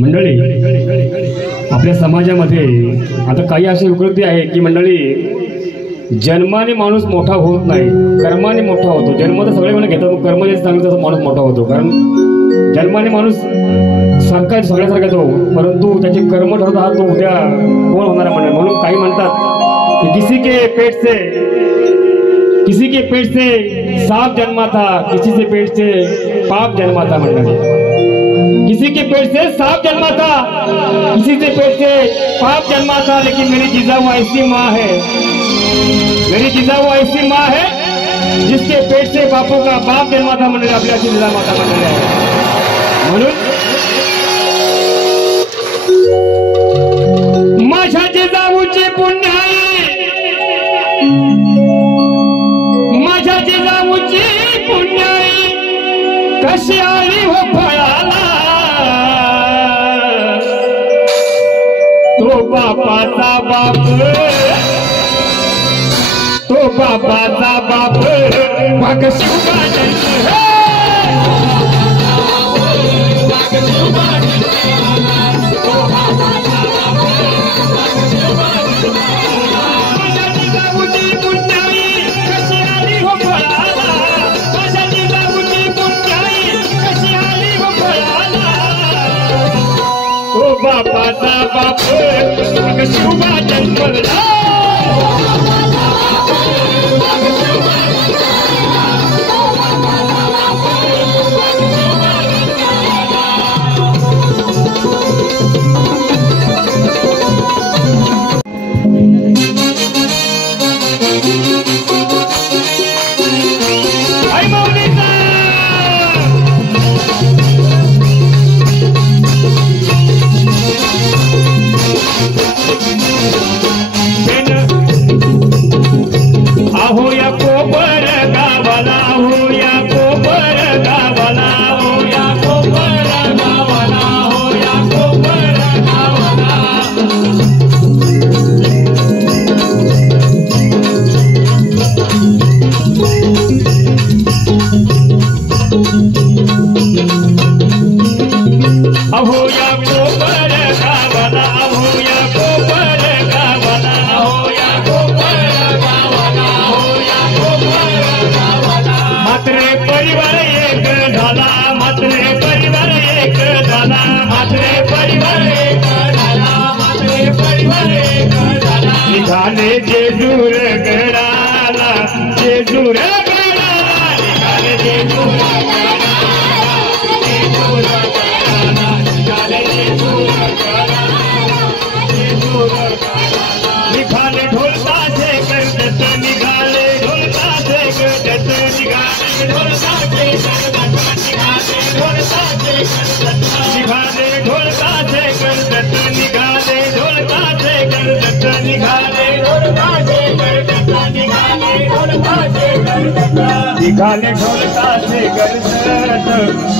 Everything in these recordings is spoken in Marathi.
मंडळी, आपल्या समाजामध्ये आता काही अशी विकृती आहे की मंडळी, जन्माने माणूस मोठा होत नाही, कर्माने मोठा होतो. जन्म तर सगळे मला घेतात, मग कर्म जे चांगलं तसं माणूस मोठा होतो. कारण जन्माने माणूस सारखा सगळ्यासारखा तो, परंतु त्याचे कर्म ठरवतात तो उद्या कोण होणार मंडळ. म्हणून काही म्हणतात की किसी के पेट से सांप जन्मा था, किसी से पेट से पाप जन्मा था मंडळी. किसी के पेट से सांप जन्मा था, किसी से पेट से पाप जन्मा था, लेकिन मेरी जीजा वो ऐसी माँ है, मेरी जीजा वो ऐसी माँ है जिसके पेट से बापू का बाप जन्मा था मंडळी. आपल्या जीजा माता मंडळी आहे. म्हणून माझ्या जिजाऊचे पुण्य आहे, माझ्या जिजाऊची पुण्य आहे, कशी आली हो फळाला तो बापाचा बाप, तो बापाचा बाप वाघ शिवबाजी. बापाचा बाप शिवबा जन्मला, निघाले जेजूर गडाला, जेजूर गडाला, निघाले जेजूर गडाला, जेजूर गडाला, निघाले जेजूर गडाला, जेजूर गडाला. निघाले ढोल ताशे करत, निघाले ढोल ताशे करत, निघाले ढोल ताशे करत, निघाले ढोल ताशे करत, निघाले ढोल ताशे करत, निघाले ढोल ताशे करत, निघाले ढोल ताशे करत, निघाले ढोल ताशे करत, निघाले ढोल ताशे करत,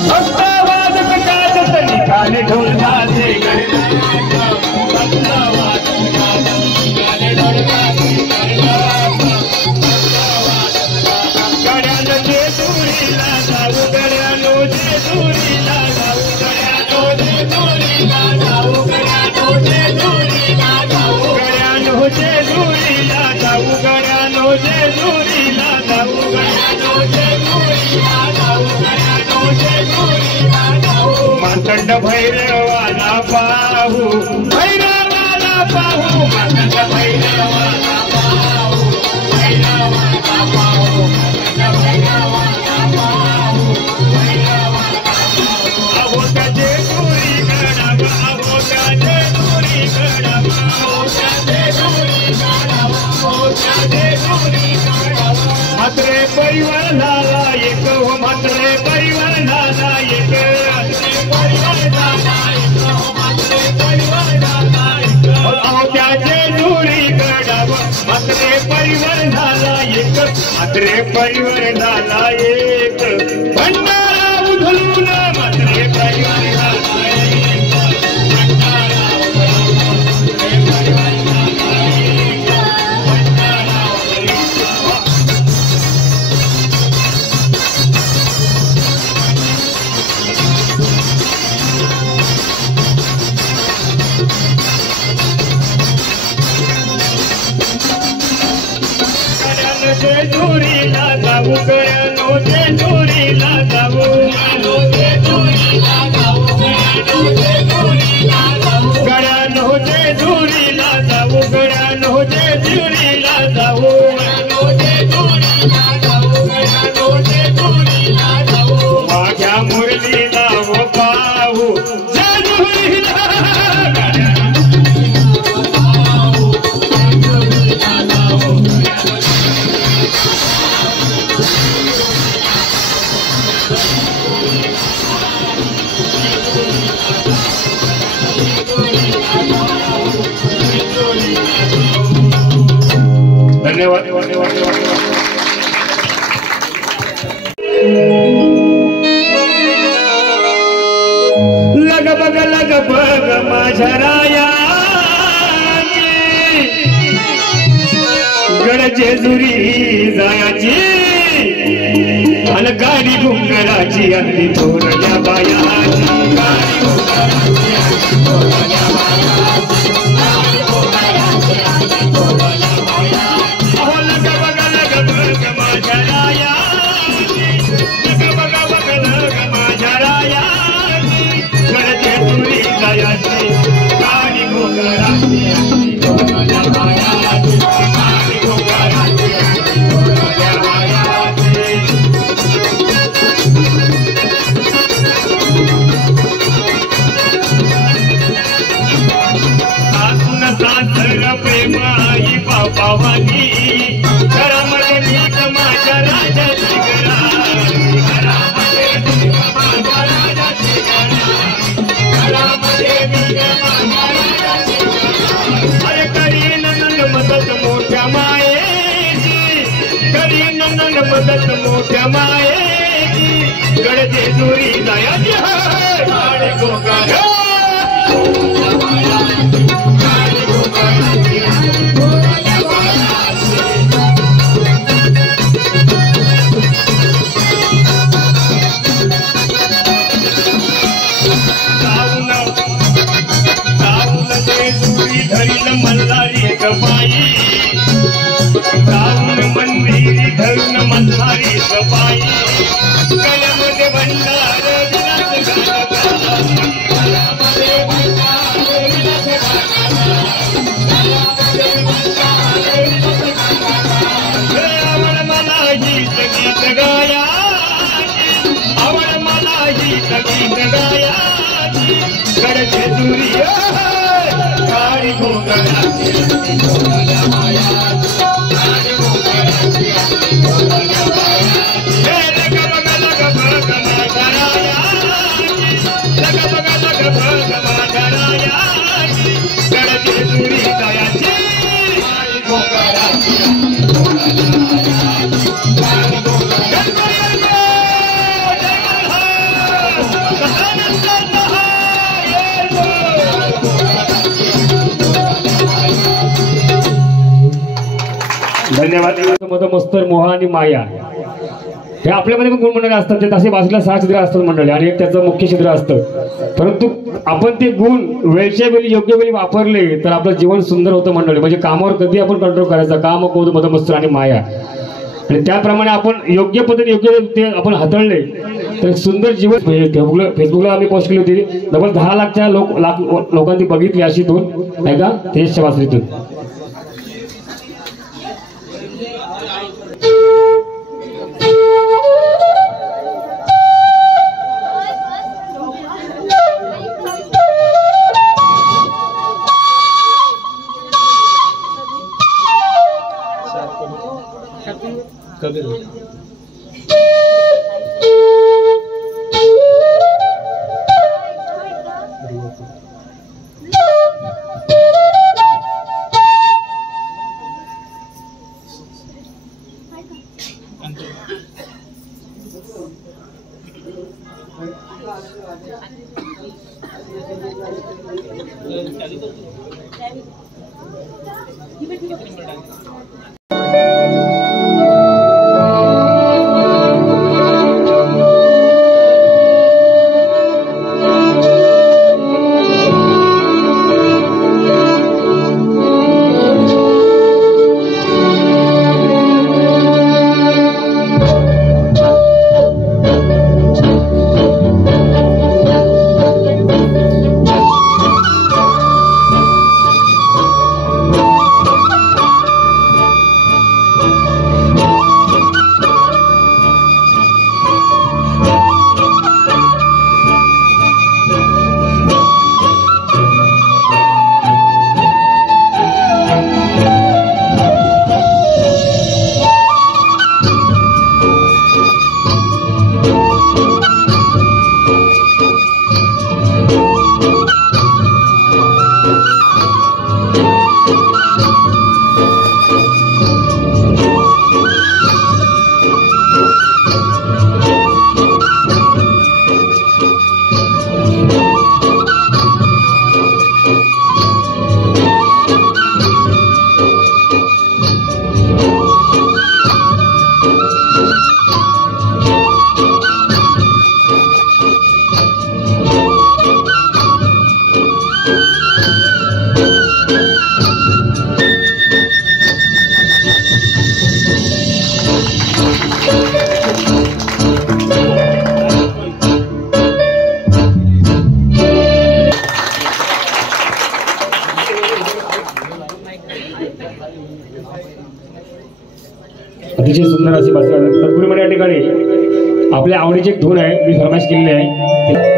भक्त वाजत गाजत, निघाले ढोल ताशे करत, भक्त वाजत गाजत, निघाले ढोल ताशे करत, गड्यानो जेजुरीला जाऊ, गड्यानो जेजुरीला जाऊ, गड्यानो जेजुरीला जाऊ, गड्यानो जेजुरीला जाऊ, गड्यानो जेजुरीला जाऊ, गड्यानो जेजुरीला जाऊ, गड्यानो जेजुरीला जाऊ, गड्यानो जेजुरीला जाऊ. मार्तंड भैरवाला पाहू, भैरवाला पाहू, मार्तंड भैरवाला पाहू, भैरवाला पाहू, मार्तंड भैरवाला पाहू, भैरवाला पाहू. अहो त्या जेजुरी गडाव, अहो त्या जेजुरी गडाव, अहो त्या जेजुरी गडाव, अहो त्या जेजुरी गडाव. म्हात्रे परिवार झाला एक, हो म्हात्रे परिवार झाला एक, म्हात्रे परिवार झाला एक, हो म्हात्रे परिवार झाला एक. अहो त्या जेजुरी गडाव, म्हात्रे परिवार झाला एक, म्हात्रे परिवार झाला एक. भंडारा उधळून म्हात्रे परिवार झाला एक, भंडारा उधळून म्हात्रे परिवार झाला एक, भंडारा जेजुरीला जाऊ गड्यानो जेजुरीला जाऊ गड्यानो जेजुरीला जाऊ गड्यानो जेजुरीला जाऊ माझ्या मुरलीला हो पाहू जेजुरीला धन्यवाद लग बग माझ्या राया गड जेजुरी जायाची आणि गाडी घुंगराची अगदी थोरल्या बायाची प्रेमाई बाबावानी घरामध्ये भीक माझ्या राजाची घरा घरामध्ये भीक माझ्या राजाची घरामध्ये भीक माझ्या राजाची अरे करीन नंद मदत मोठ्या मायेची करीन नंद मदत मोठ्या मायेची गड जेजुरी जायाची गाडी गोगारा मल्हारी गबाई जाऊन मंदिरी धरून मल्हारी गबाई गळ्यामध्ये भंडार आवड मला गीत गीत गाया आवड मला गीत गीत गाया गड जेजुरी गाडी घोंगराची धन्यवाद. मदमस्तर मोह आणि माया हे आपल्यामध्ये पण गुणमंडळ असतात. ते तसे बाजूला 6 छिद्र असतात मंडळी आणि एक त्याचं मुख्य छिद्र असतं. परंतु आपण ते गुण वेळच्या वेळी योग्य वेळी वापरले तर आपलं जीवन सुंदर होतं मंडळी. म्हणजे कामावर कधी आपण कंट्रोल करायचा काम क्रोध मदमस्तर आणि माया आणि त्याप्रमाणे आपण योग्य पद्धतीने योग्य ते आपण हाताळले तर सुंदर जीवन. फेसबुकला आम्ही पोस्ट केली होती. डबल 10 लाखच्या लोकांनी बघितली अशी 2 आहे का तेजच्या वासरीतून. अतिशय सुंदर अशी भाषा तत्पूर्वी या ठिकाणी आपल्या आवडीची एक धून आहे, मी फरमाईश केलेली आहे।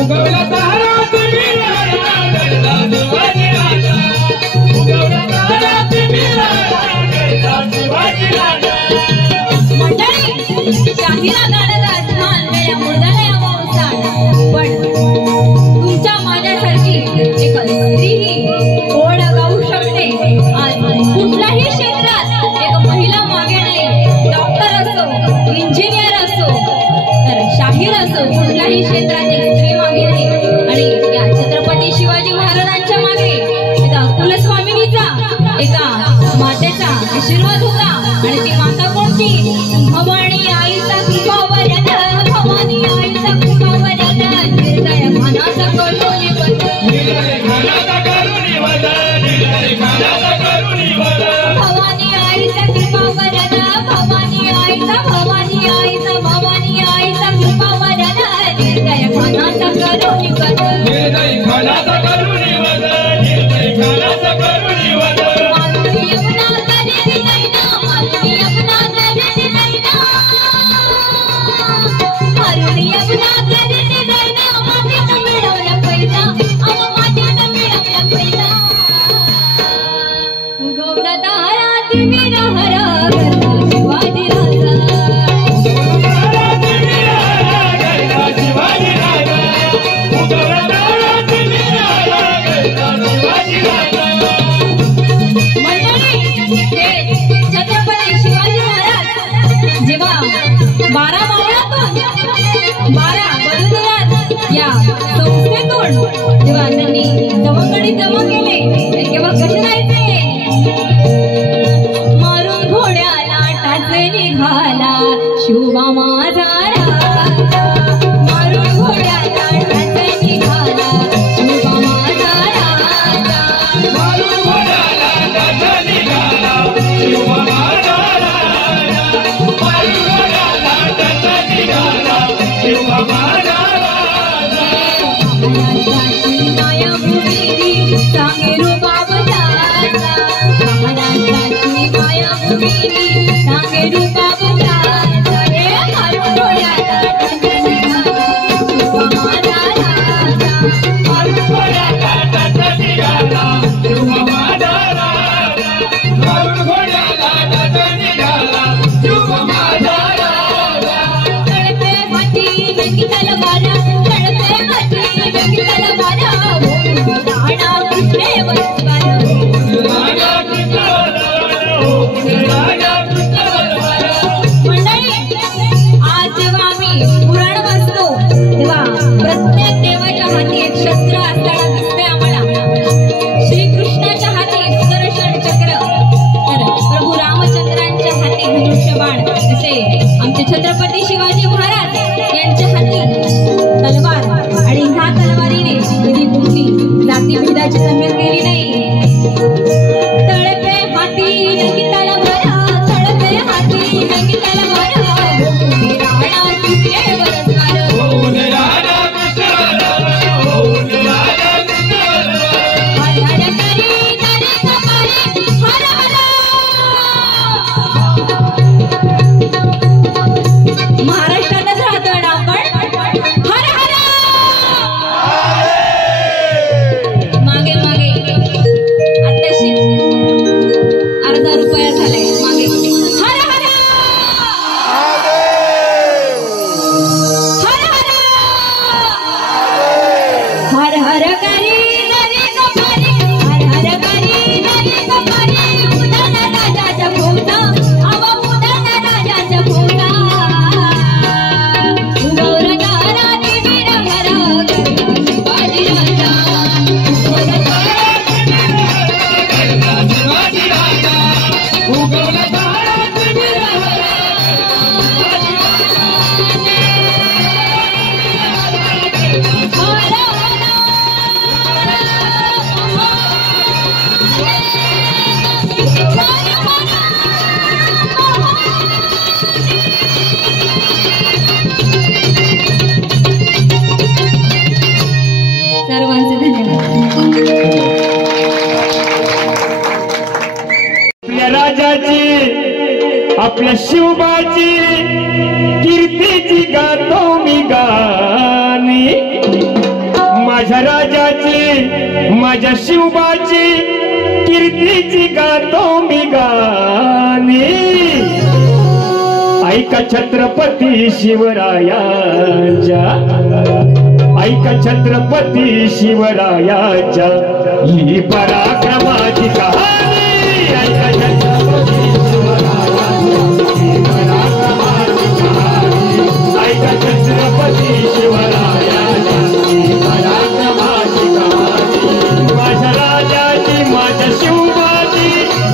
उगवला तारा तुम्ही राजा गरजा शिवाजी राजा उगवला तारा तुम्ही राजा गरजा शिवाजी राजा मंडळी शाहीला गाण्याला छान वेळा मुर्दाला यावं सांग पण तुमच्या माझ्यासारखी एक स्त्री ही ओढ गाऊ शकते आज कुठल्याही क्षेत्रात एक महिला मागे नाही डॉक्टर असो इंजिनियर असो तर शाहीर असो कुठल्याही क्षेत्रात एक स्त्री मागे नाही आणि या छत्रपती शिवाजी महाराजांच्या मागे एका कुलस्वामिनीचा एका मातेचा आशीर्वाद होता आणि ती माता कोणती भवानी आईचा कृपावरद भवानी आईचा कृपावरद निर्दय खानाचा करुणी वद निर्दय खानाचा करुणी वद निर्दय खानाचा करुणी वद भवानी आईचा कृपावरद भवानी आईचा भवानी आईचा भवानी आईचा कृपावरद निर्दय खानाचा करुणी वद निर्दय खानाचा करुणी वद निर्दय खानाचा करुणी वद मारुती यमुना तरी नैना मारुती यमुना तरी नैना मारुती यमुना तरी नैना मातीत मिळवल्या पैसा मातीत मिळवल्या पैसा उगवला तारा तुम्ही राहरा शिवाजी राजा शिवाजी राजा उगवला तारा तुम्ही राजा गरजा शिवाजी राजा मंडळी हे छत्रपती शिवाजी महाराज जेव्हा 12 मावळातून 12 बलुतेरात या संस्थेतून जेव्हा त्यांनी जमखडी जमा केले तेव्हा कसे जायचे मारून घोड्याला टाचे निघाला शिवबा माझा राजा मारून घोड्याला टाचे निघाला शिवबा माझा राजा मारून घोड्याला टाचा निघाला शिवबा माझा राजा मारून घोड्याला टाचा निघाला शिवबा माझा राजा महाराष्ट्राची मायाभूमी सांगे रूबाब दाता महाराष्ट्राची मायाभूमी सांगे रूबाब दाता रे मारून घोड्याला टाचा निघाला शिवबा माझा राजा मारून घोड्याला टाचा निघाला शिवबा माझा राजा मारून घोड्याला टाचा निघाला शिवबा माझा राजा तळपे हाती नंगी तलवार तळपे हाती नंगी तलवार राणा कृष्णेवर राजा कृष्ण राजा कृष्ण मंडळी आज जेव्हा आम्ही पुराण वाचतो तेव्हा प्रत्येक देवाच्या हाती एक शस्त्र असताना दिसते आम्हाला श्रीकृष्णाच्या हाती सुदर्शन चक्र तर प्रभू रामचंद्रांच्या हाती धनुष्यबाण असे आमचे छत्रपती शिवाजी महाराज यांच्या हाती तलवार आणि ह्या तलवारीने कधी कुठली जातीभेदाची तम्य केली नाही तळपे हाती नंगी तलवार तळपे हाती नंगी तलवार राणा कृष्णेवर स्वार राजा कृष्ण राजा कृष्ण हर हर करी करी कपारी हर हर महाराष्ट्रातच राहतो ना आपण हर हर मागे मागे आत्ताशी अर्धा रुपया झालाय मागे हर हर हर हर हर करी नरी कपारी हर हर करी नरी कपारी मुदन राजाच्या भोवता आवा मुदन राजाच्या भोवता उगवला तारा वीर हर गरजा शिवाजी राजा उगवला तारा शिवाजी राजा उगवला तारा तुम्ही राजा सर्वांचे धन्यवाद आपल्या राजाची आपल्या शिवबाची कीर्तीची गातो मी गाणी माझ्या राजाची माझ्या शिवबाची कीर्तीची गातो मी गाणी ऐका छत्रपती शिवरायाच्या ऐका छत्रपती शिवरायाच्या ही पराक्रमाची कहाणी ऐका छत्रपती शिवरायाची पराक्रमाची कहाणी ऐका छत्रपती शिवरायाच्या ही पराक्रमाची कहाणी माझ्या राजाची माझ्या शिवबाची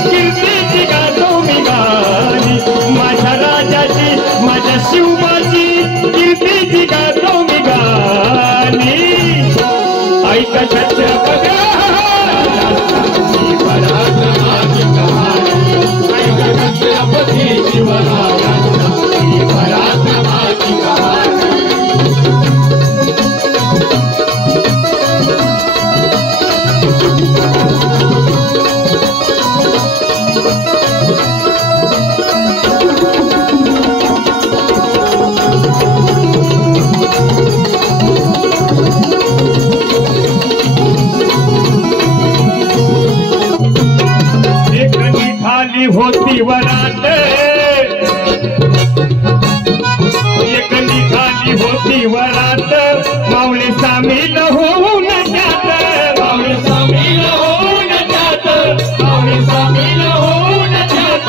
कीर्तीची गातो मी गाणी माझ्या राजाची माझ्या शिवबाची कीर्तीची गातो मी गाणी ऐका छत्रपती पराक्रमाची कहाणी ऐका छत्रपती शिवरायाची पराक्रमाची कहाणी होती वरात एक निघाली होती वरात मावळे सामील होऊन जात मावळे सामील होऊन जात मावळे सामील होऊन जात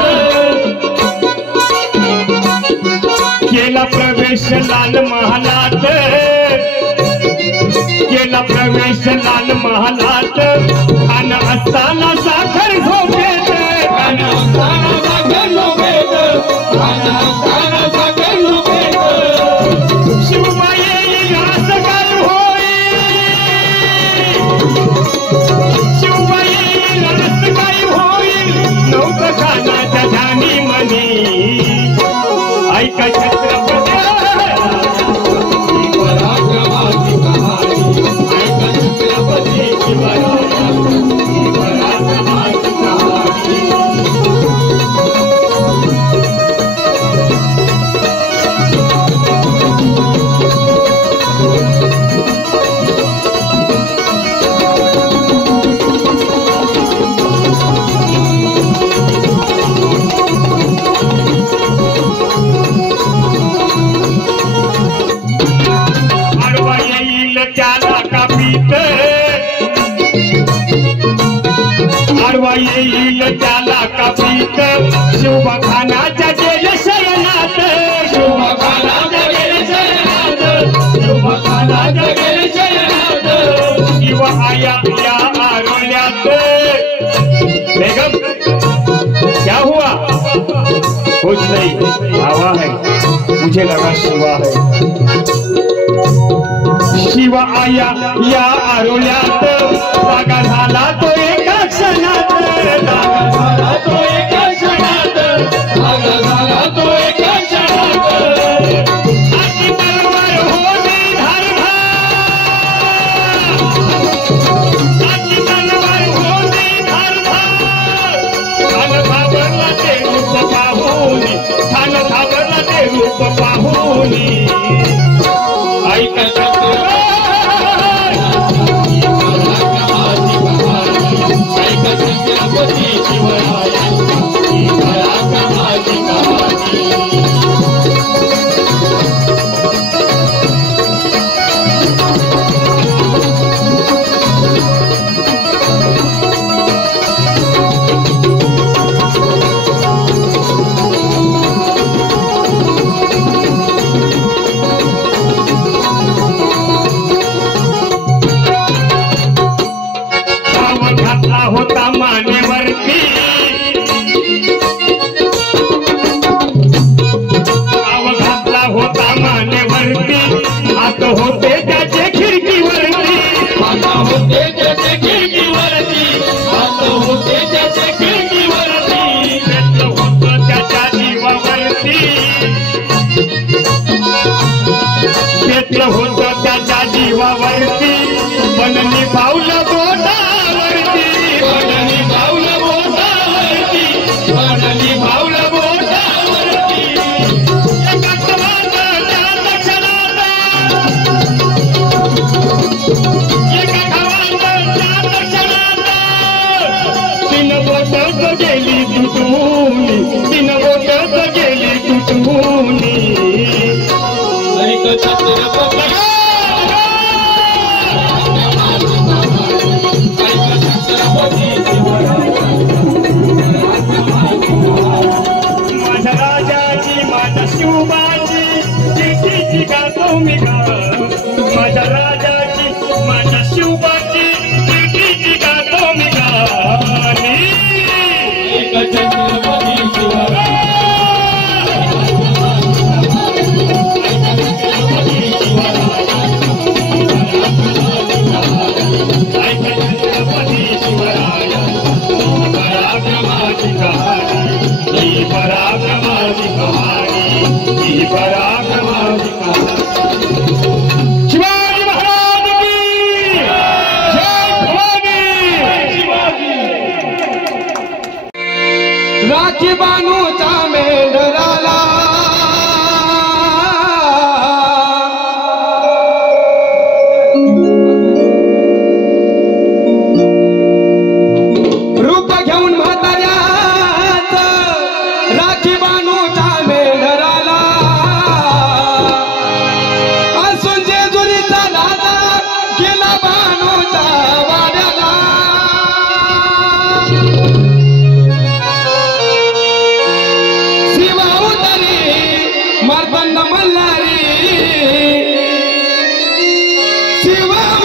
केला प्रवेश लाल महालात केला प्रवेश लाल महालात खान असताना साखर झोपेत शिवबाई रास काय होईल शिवबाई रास काय होईल नव्हतं खानाच्या ध्यानी मनी ऐका छत्रपती पराक्रमाची कहाणी ऐका छत्रपती शिवरायाची पराक्रमाची कहाणी त्याला कापीत आडवा येईल त्याला कापीत शिवबा खानाच्या गेले शयनात शिवबा खानाच्या गेले शयनात शिवबा खानाच्या गेले शयनात शिव आया या आरोल्यात बेगम क्या हुआ कुछ नहीं हवा है मुझे लगा शिवा है शिव आया या आरोल्यात जागा झाला तो एका क्षणात जागा झाला तो एका क्षणात जागा झाला तो एका क्षणात आजी तलवार होती धारधार आजी तलवार होती धारधार ठाण घाबरला ते रूप पाहून ठाण घाबरला ते रूप पाहून ऐका छत्रपती शिवरायाची पराक्रमाची कहाणी होता मानेवरती घातला होता मानेवरती हात होते त्याचे खिडकीवरती हात होते त्याचे खिडकीवरती हात होते त्याचे खिडकीवरती घेतलं होतं त्याच्या जीवावरती घेतलं होतं त्याच्या जीवावरती पण निभावलं बोटावरती बनली भावलं बोटावरती बनली भावलं बोटावरती एका क्षणात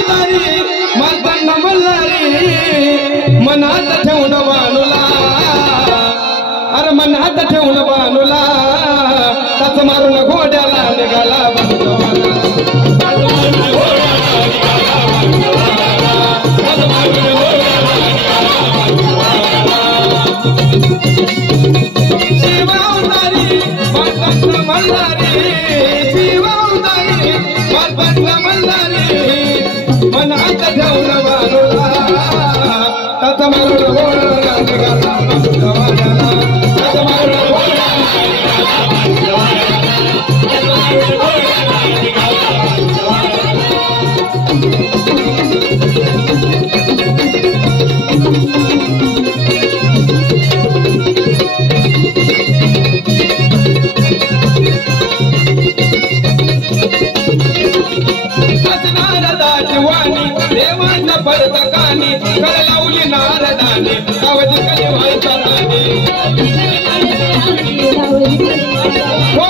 उतारी मारताना मल्हारी मनात ठेवून बाणूला अरे मनात ठेवून बाणूला ताच मारून घोड्याला निघाला शिवावतारी मारताना मल्हारी शिवावतारी मारताना मल्हारी मनात ठेवून बाणूला ताच मारून घोड्याला निघाला देवांना परतकानी कळ लावली नारदाने गावाची कली व्हायचा राणी हो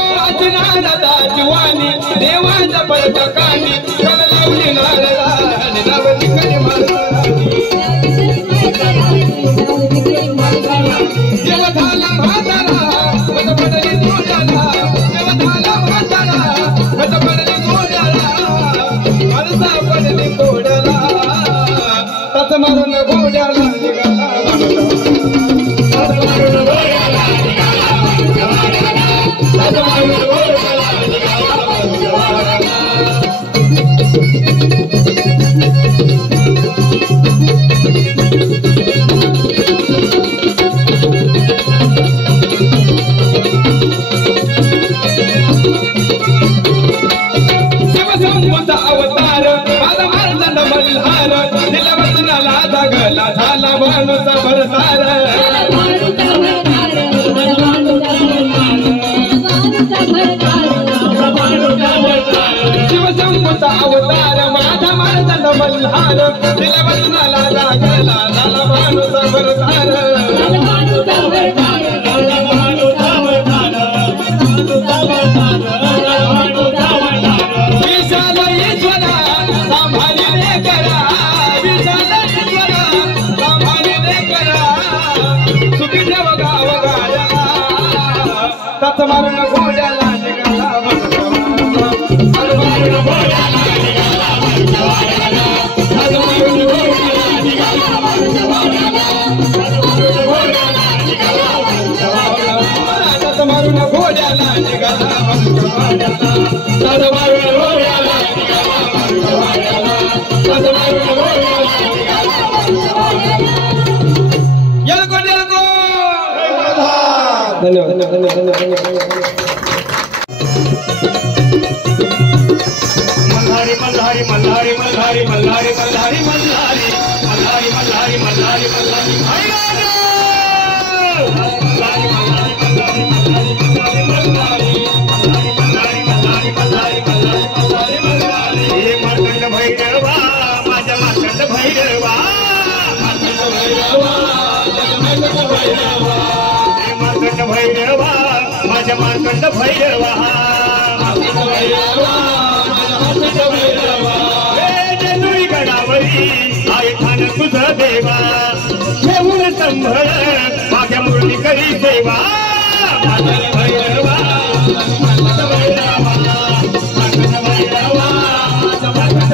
नारदाची वाणी देवांना परतकानी कळ लावली नारदाने गावाची कली व्हायचा देवधाला म्हातारा मत पडली जोड्याला देवधाला म्हातारा मत पडली जोड्याला माणसा पडली घोड्याला ताच मारून घोड्याला निघाला शिवसंत अवतार माझा मार्दंड मल्हार दिला वचनाला जागला झाला भानुचा भरतार शिवसंत अवतार माझा मार्दंड मल्हार दिला वचनाला जागला झाला भानुचा भरतार विशाल ईश्वरा सांभाळीने करा विशाल ईश्वरा सांभाळीने करा सुखी ठेव गाव गाड्याला ताच मारून घोड्याला निघाला मारून घोड्याला निघाला मल्हारी मल्हारी मल्हारी मल्हारी मल्हारी मल्हारी मल्हारी मल्हारी मल्हारी मल्हारी मल्हारी मार्कंड भैरवा माझ्या मार्कंड भैरवा मार्कंड भैरवा माझ्या मार्कंड भैरवा गडावरी आहे ठाण तुझं देवा ठेवून संभळ माझ्या मुरली करी सेवा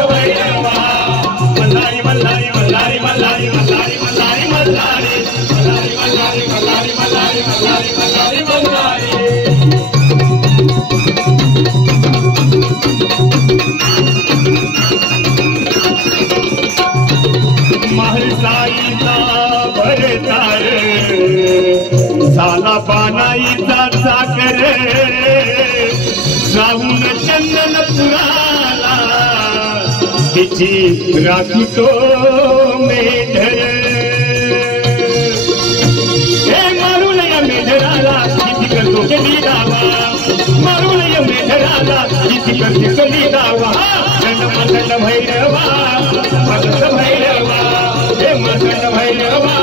भैरवा मल्हारी मल्हारी मल्हारी मल्हारी मल्हारी मल्हारी मल्हारी मल्हारी मल्हारी मल्हारी मल्हारी मल्हारी मल्हारी महसाईचा भरतार झाला पानाईचा सागर जाऊन चंदन पुराला तिची राखी तो मेढर हे मारून या मेढराला किती करतो कधी दावा मारून या मेढराला किती करते कधी दावा दंड भैरवा मदत भैरवा हे मदत भैरवा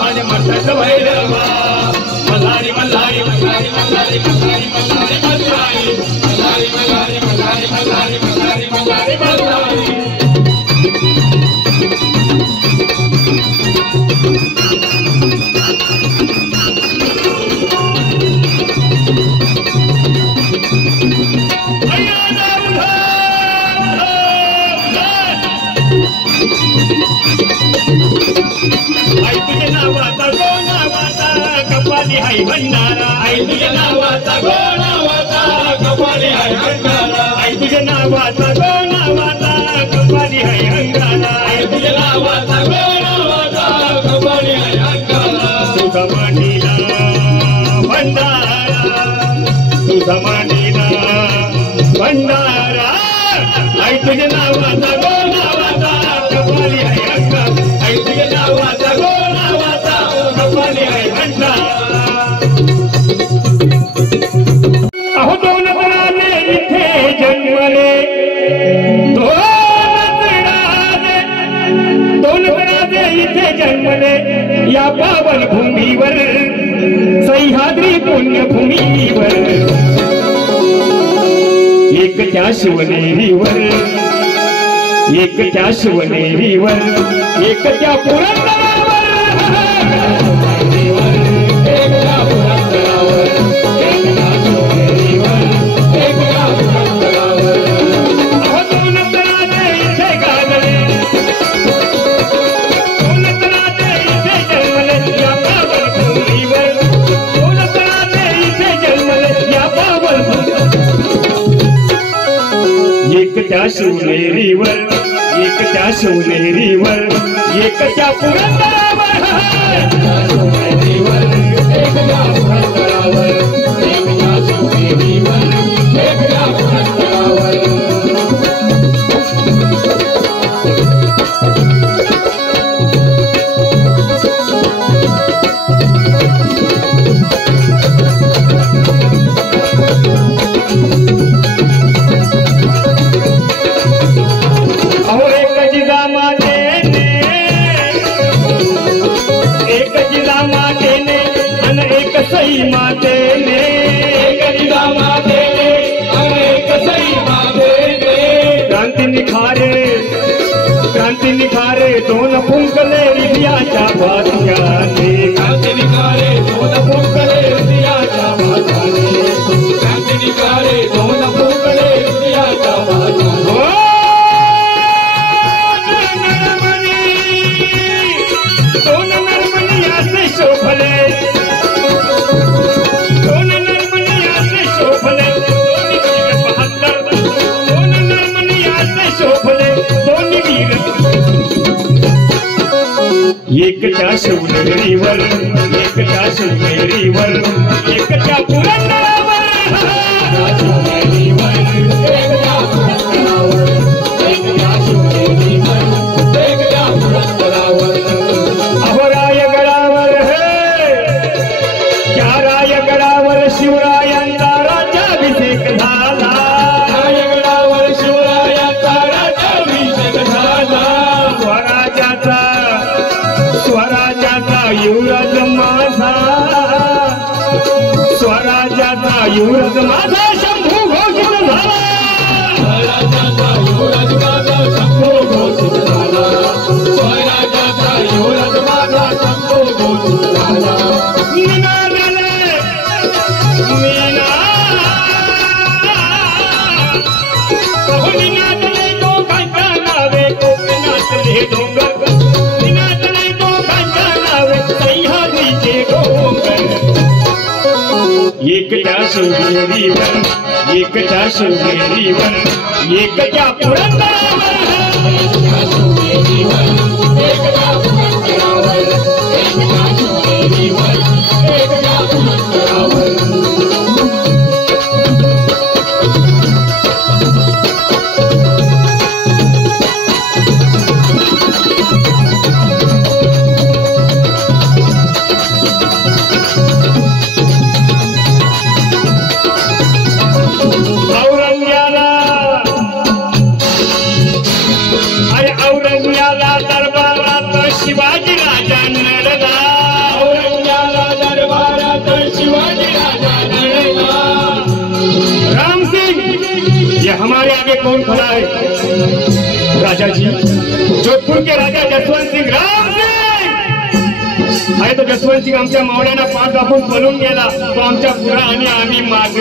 माझे मदत भैरवा मल्हारी मल्हारी मल्हारी मल्हारी मल्हारी मल्हारी मल्हारी मल्हारी मल्हारी मल्हारी मल्हारी मल्हारी मल्हारी मल्हारी आई तुझ्या नावाचा गो नावाचा कपाली हाय भंडारा आई तुझ्या नावाचा गो नावाचा कपाली हाय भंडारा आई तुझ्या नावाचा गो नावाचा कपाली हाय अंगारा आई तुझ्या नावाचा गो नावाचा कपाली हाय अंगारा तुझा मांडीला भंडारा तुझा मांडीला भंडारा आई तुझ्या नावाचा गो नावाचा कपाली हाय अंगारा आई तुझ्या नावाचा गो नावाचा कपाली हाय भंडारा अहो दोन तराने इथे जन्मले दोन तराने इथे जन्मले या पावन भूमीवर सह्याद्री पुण्यभूमीवर एक त्या शिवनेरीवर एक त्या शिवनेरीवर एक त्या पुरंदरावर एक त्या शिवनेरीवर एक त्या शिवनेरीवर एक त्या पुरंदरावर एक त्या शिवनेरीवर एक त्या पुरंदरावर एक त्या शिवनेरीवर एक त्या पुरंदरावर सई मातेने एक जिजा मातेने अनेक सई मातेने क्रांती निखारे दोन फुंकले हृदयाच्या भाग्याने क्रांती निखारे दोन फुंकले हृदयाच्या भाग्याने क्रांती निखारे दोन फुंकले हृदयाच्या भाग्याने दोन नरमणी असे शोभले एक त्या शिवनेरीवर एक त्या शिवनेरीवर एक त्या पुरंदरावर शिवनेरीवर एक त्या पुरंदरावर एक त्या शिवनेरीवर एक त्या पुरंदरावर अहो रायगडावर हे त्या रायगडावर शिवरायांचा राज्याभिषेक झाला रायगडावर शिवरायांचा राज्याभिषेक झाला स्वराज्याचा युवराज माझा स्वराज्याचा युवराज माझा शंभू घोषित झाला स्वराज्याचा युवराज माझा शंभू घोषित झाला स्वराज्याचा युवराज माझा शंभू घोषित झाला निनादले निनादले दोघांच्या नावे कोकणातले डोंगर एक त्या शिवनेरीवर एक त्या शिवनेरीवर एक त्या पुरंदरावर एक त्या शिवनेरीवर एक त्या पुरंदरावर एक त्या शिवनेरीवर एक त्या पुरंदरावर शिवाजी राजा नडला औरंगाला दरबारात शिवाजी राजा नडला राम सिंह ये हमारे आगे कौन खड़ा है राजा जी जोधपुर के राजा जसवंत सिंह राम सिंह आहे तो जसवंत सिंग आमच्या मावळ्यांना पाठ दाखवून पळून गेला, तो आमच्या पुढे आणि आम्ही माग.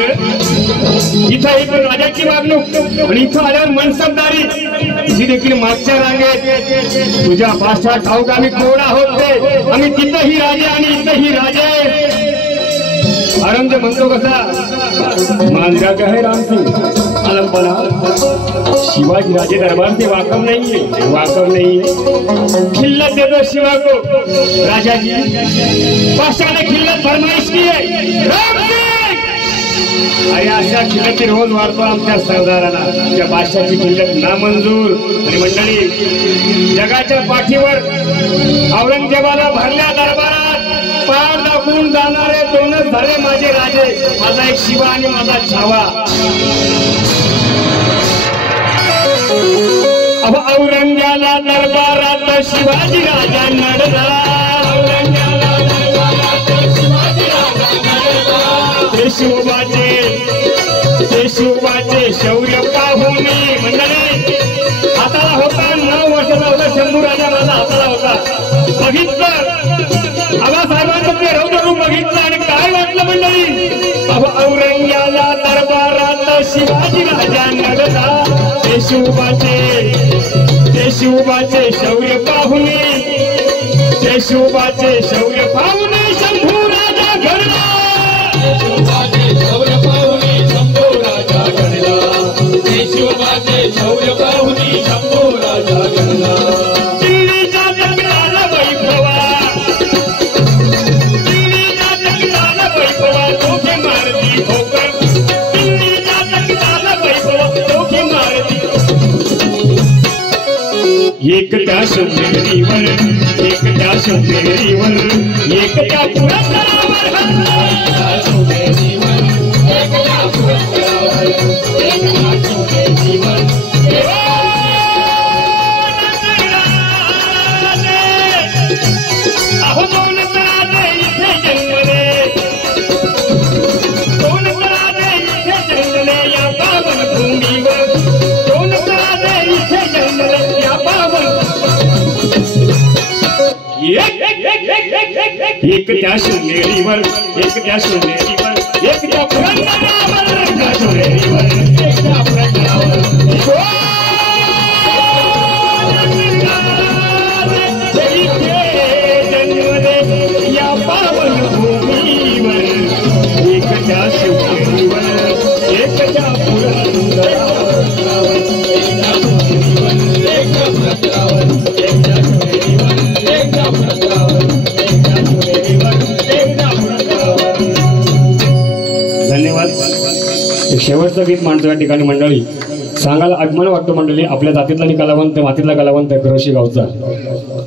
इथं एक राजाची वागणूक आणि इथं आल्यावर मनसबदारी, ही देखील मागच्या रांगेत. तुझ्या भाषा ठाऊक आम्ही कोण आहोत ते, आम्ही तिथंही राजे आणि इथंही राजे. आरंज म्हणतो कसा मांजरा का है रामसिंग अलंपना. शिवाजी राजे दरबार से वाकफ नहीं है, वाकफ नहीं है. खिल्लत दे दो शिवा को राजा जी, बादशाह ने खिल्लत फरमाइश की है रामसिंग. अरे अशा खिल्लती रोज वाढतो आमच्या सरदारांना, त्या बादशाची खिल्लत नामंजूर. आणि मंडळी जगाच्या पाठीवर औरंगजेबाला भरल्या दरबारात पार दाखवून जाणारे दोनच झाले माझे राजे, माझा एक शिवा आणि माझा छावा. अब औरंग्याला दरबारात शिवाजी राजा नडला, औरंग्याला दरबारात शिवाजी राजा नडला. ते शिवबाचे शौर्य पाहून मंडळी हाताला होता 9 वर्षाचा होता शंभू राजा, माझा हाताला होता. बघितलं आबासाहेबांचं ते रौद्र बघितलं आणि काय वाटलं मंडळी. अब औरंग्याला दरबारात शिवाजी राजा नडला. ते शिवबाचे शौर्य पाहुणे, ते शिवबाचे शौर्य पाहुणे शंभू राजा घडला. शिवबाचे शौर्य पाहुणे शंभू राजा घडला. ते शिवबाचे शौर्य पाहुणे शंभू राजा घडला. दिल्लीचा जगताला वैभवा, दिल्लीचा जगताला वैभवा दोघे मारती ठोकर. दिल्लीचा जगताला वैभवा दोघे मारती. एक त्या शृंगेरीवर, एक त्या शृंगेरीवर, एक त्या पुरस्कारावर, शृंगेरीवर, एक त्या पुरस्कारावर, एक त्या शृंगेरीवर. अहो दोन तराजे इथे जन्मले, दोन तराजे इथे जन्मले या पावन भूमीवर. दोन तराजे इथे जन्मले या पावन. एक त्या शृंगेरीवर, एक त्या शृंगेरीवर, एक त्या पुरंदरावर, त्या शृंगेरीवर, एक त्या पुरंदरावर. जन्मले या पावन भूमीवर. एक त्या शृंगेरीवर, एक त्या पुरंदरावर, एक त्या शृंगेरीवर, एक त्या पुरंदरावर, एक त्या शृंगेरीवर, एक त्या पुरंदरावर, एक त्या शृंगेरीवर, एक त्या पुरंदरावर. धन्यवाद. एक शेवटचं गीत मांडतो या ठिकाणी मंडळी. सांगायला अभिमान वाटतो मंडळी, आपल्या जातीतला कलावंत, मातीतला कलावंत ग्रोशी गावचा.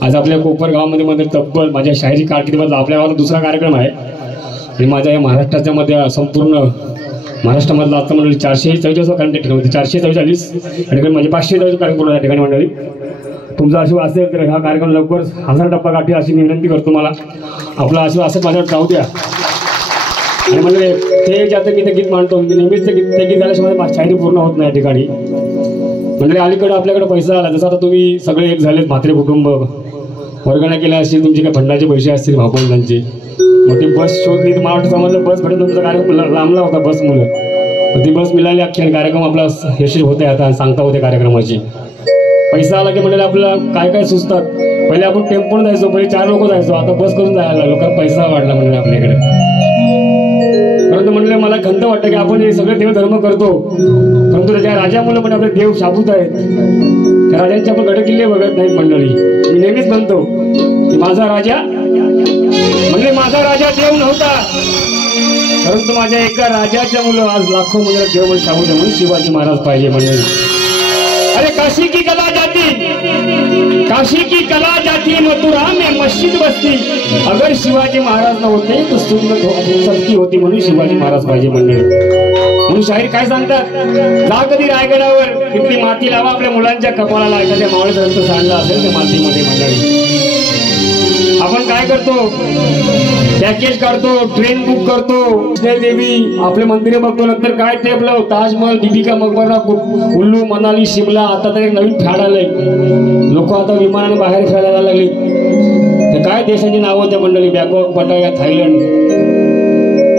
आज आपल्या कोपर गावामध्ये तब्बल माझ्या शाहिरी कारकिर्दीमधला आपल्या गावात दुसरा कार्यक्रम आहे. आणि माझ्या या महाराष्ट्राच्या मध्ये संपूर्ण महाराष्ट्रामधला आता मंडळी 444 कारण त्या ठिकाणी 444 या ठिकाणी म्हणजे 544 कार्यक्रम या ठिकाणी मंडळी. तुमचा आशीर्वाद असेल तर हा कार्यक्रम लवकर 1000 टप्पा गाठी अशी मी विनंती करतो. मला आपला आशीर्वाद असं माझ्यावर राहू द्या. आणि म्हणजे ते जे आता मी ते गीत मांडतो नेहमीच ते गीत झाल्याशिवाय माझी शायरी पूर्ण होत नाही या ठिकाणी. म्हणजे अलीकडे आपल्याकडे पैसा आला, जसं आता तुम्ही सगळे एक झालेत म्हात्रे कुटुंब, वर्गण्या केल्या असतील, तुमचे काही फंडाचे पैसे असतील भाऊबंधांचे, मोठी बस शोधली तर मला वाटतं समजलं बस भेटून तुमचा कार्यक्रम लांबला होता बस मुलं, ती बस मिळाली अख्खी आणि कार्यक्रम आपला यशस्वी होते. आता सांगता होते कार्यक्रमाची. पैसा आला की म्हणजे आपल्याला काय काय सुचतात. पहिले आपण टेम्पोने जायचो, पहिले 4 लोक जायचो, आता बस करून जायला लागलो कारण पैसा वाढला म्हणजे आपल्याकडे. परंतु म्हणले मला खंत वाटतं की आपण हे सगळे देवधर्म करतो, परंतु त्याच्या राजामुळे म्हणजे आपले देव शाबूत आहेत. त्या राजांचे आपण गड किल्ले बघत नाहीत मंडळी. मी नेहमीच म्हणतो की माझा राजा म्हणजे माझा राजा देव नव्हता, परंतु माझ्या एका राजाच्या मुलं आज लाखो मुलं देव म्हणून शाबूत आहे, म्हणून शिवाजी महाराज पाहिजे मंडळी. अरे काशी की कला जाती, काशी की कला जाती, मथुरा में मस्जिद बसती. अगर शिवाजी महाराज न होते तो सत्ती होती, म्हणून शिवाजी महाराज पाहिजे मंडळी. म्हणून शाहीर काय सांगतात, जा कधी रायगडावर, तिथली माती लावा आपल्या मुलांच्या कपाळाला, एखाद्या मावळ्याचा रक्त सांडला असेल त्या मातीमध्ये मंडळी. आपण काय करतो, पॅकेज काढतो, ट्रेन बुक करतो, देवी आपले मंदिरे बघतो, नंतर काय ते आपलं ताजमहल, दीपिका मकबरा, कुल्लू, मनाली, शिमला. आता तर एक नवीन फॅड आलंय, लोक आता विमानाने बाहेर फिरायला लागले. त्या काय देशाची नावं त्या मंडळी, बँकॉक, पटाया, थायलंड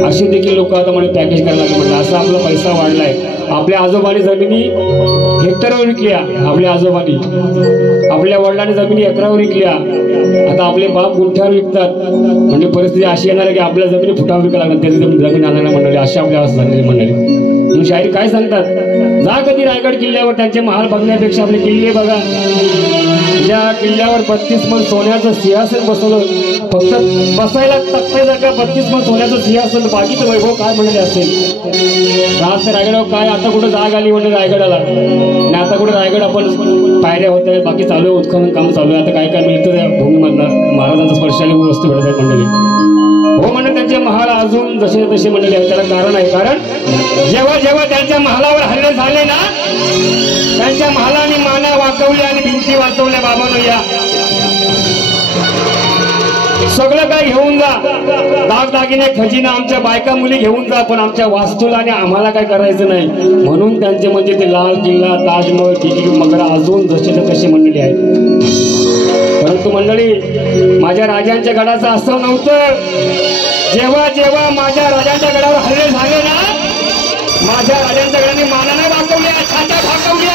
अशी देखील लोक आता म्हणजे पॅकेज करायला लागले. म्हणजे असा आपला पैसा वाढलाय. आपल्या आजोबांनी जमिनी हेक्टरवर विकल्या, आपल्या आजोबांनी, आपल्या वडिलांनी जमिनी एकरावर विकल्या. आता आपले बाप गुंठ्यावर विकतात. म्हणजे परिस्थिती अशी येणार आहे की आपल्या जमिनी फुटावर विकायला लागणार, त्याची जमीन आणायला मंडळी. अशी आपल्या अवस्था झालेली मंडळी. म्हणून शाहीर काय सांगतात, जा कधी रायगड किल्ल्यावर, त्यांचे महाल बघण्यापेक्षा आपले किल्ले बघा. ज्या किल्ल्यावर 32 मन सोन्याचं सिंहासन बसवलं, फक्त बसायला तख्त्यासारखं 32 मन सोन्याचं सिंहासन, बाकीचं वैभव काय म्हणले असेल. रात रायगडावर काय आता कुठं जाग आली म्हणजे रायगडाला, आणि आता कुठं रायगड आपण पायऱ्या होत आहेत, बाकी चालू आहे, उत्खनन काम चालू आहे. आता काय काय मिळतं त्या भूमीमधनं महाराजांचा स्पर्शाली वस्तू भेटत आहेत मंडळी. हो म्हणजे त्यांचे महाल अजून जसे तसे मंडळी आहेत. त्याला कारण आहे, कारण जेव्हा जेव्हा त्यांच्या महालावर हल्ले झाले ना, त्यांच्या महालाने माना वाकवल्या आणि भिंती वाचवल्या. बाबांनो या सगळं काय घेऊन जा, दागदागिने खजिना आमच्या बायका मुली घेऊन जा, पण आमच्या वास्तूला आणि आम्हाला काय करायचं नाही. म्हणून त्यांचे म्हणजे ते लाल किल्ला, ताजमहल, टिकी मगरा अजून जसे तसे मंडळी आहेत. परंतु मंडळी माझ्या राजांच्या गडाचं असं नव्हतं. जेव्हा जेव्हा माझ्या राजांच्या गडावर हल्ले झाले ना, माझ्या राजांच्या गडाने माना नाही वाकवल्या, छात्या ठाकवल्या,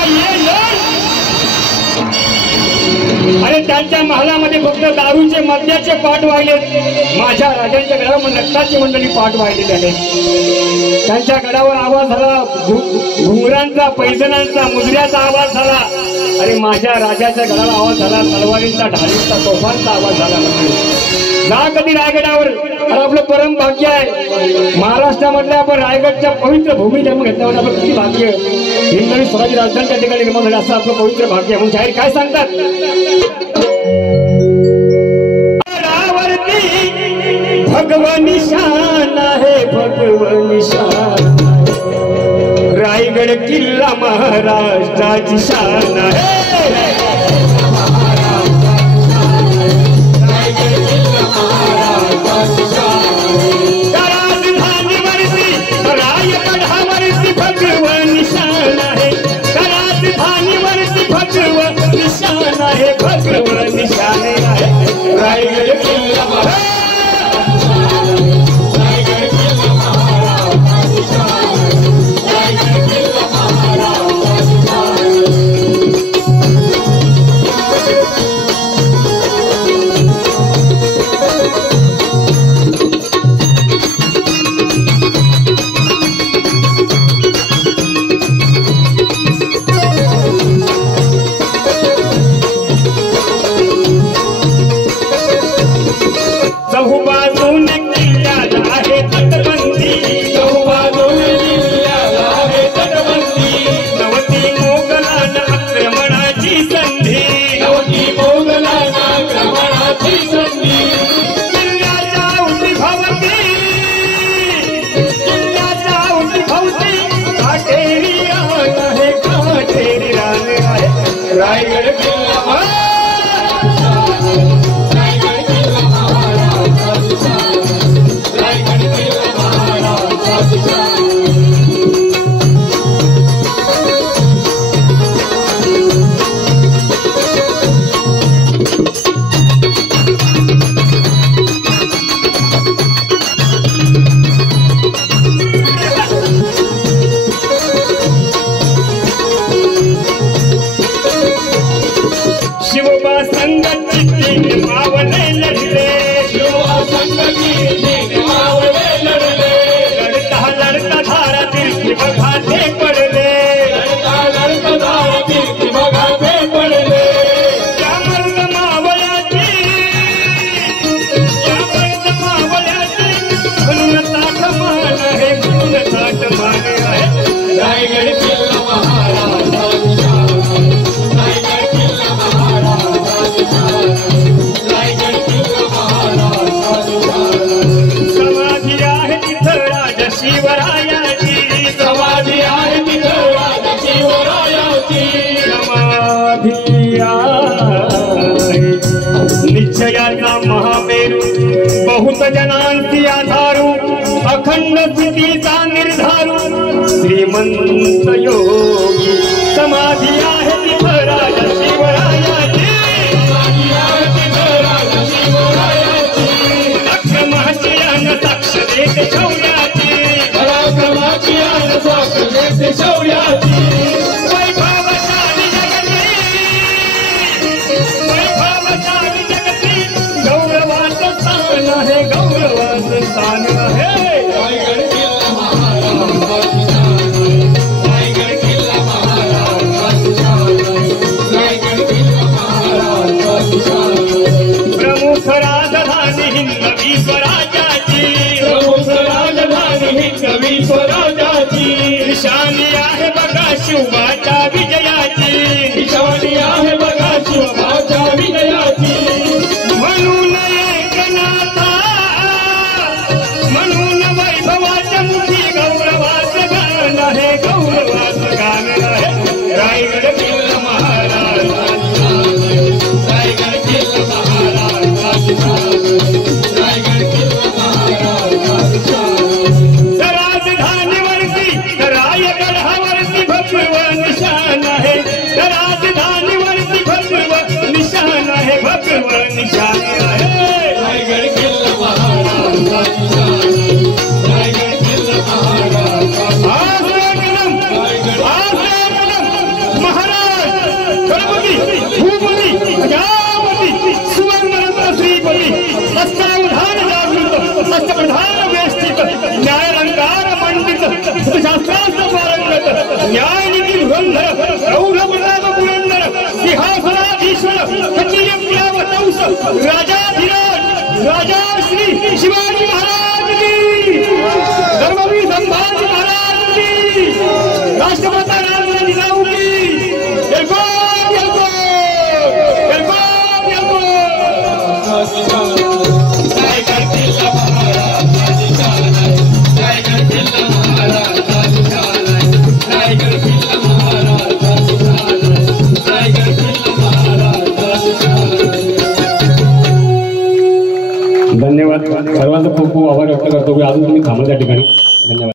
आणि त्यांच्या महालामध्ये फक्त दारूचे मद्याचे पाठ वाहिले. माझ्या राजांच्या गडावर नक्ताची मंडळी पाठ वाहिले. त्याने त्यांच्या गडावर आवाज झाला घुंगरांचा, पैजणांचा, मुजऱ्याचा आवाज झाला. आणि माझ्या राजाच्या गडाला आवाज झाला तलवारींचा, ढालींचा, तोफांचा आवाज झाला. जा कधी रायगडावर. आणि आपलं परम भाग्य आहे महाराष्ट्रामधल्या, आपण रायगडच्या पवित्र भूमी जन्म घेतल्यावर आपण किती भाग्य. हिंदवी स्वराज्य राजधानी त्या ठिकाणी निर्माण झाले, असं आपलं पवित्र भाग्य. म्हणून शाहीर काय सांगतात, भगवान निशान आहे, भगवान निशान, रायगड किल्ला महाराष्ट्राची शान आहे. भगवान निशान आहे, राजधानीवरती भगवान निशान आहे, भगवान निशान आहे, रायगड किल्ला रायगड किल्ला निश्चयाचा महामेरू बहुत जनांची आधारू अखंड स्थितीचा निर्धारू श्रीमंत योगी समाधी आहे तिथं राजा शिवरायाची. समाधी आहे तिथं राजा शिवरायाची. राजा धीरज राजा श्री शिवाजी महाराज की, धर्मवीर संभाजी महाराज की, राष्ट्रमाता रामजी जिजाऊ की, एल्को एल्को एल्को एल्को। जय करतील महाराज जय करतील महाराज जय करतील महाराज जय करतील महाराज। धन्यवाद. सर्वांचा खूप खूप आभार व्यक्त करतो की अजून तुम्ही थांबा त्या ठिकाणी. धन्यवाद.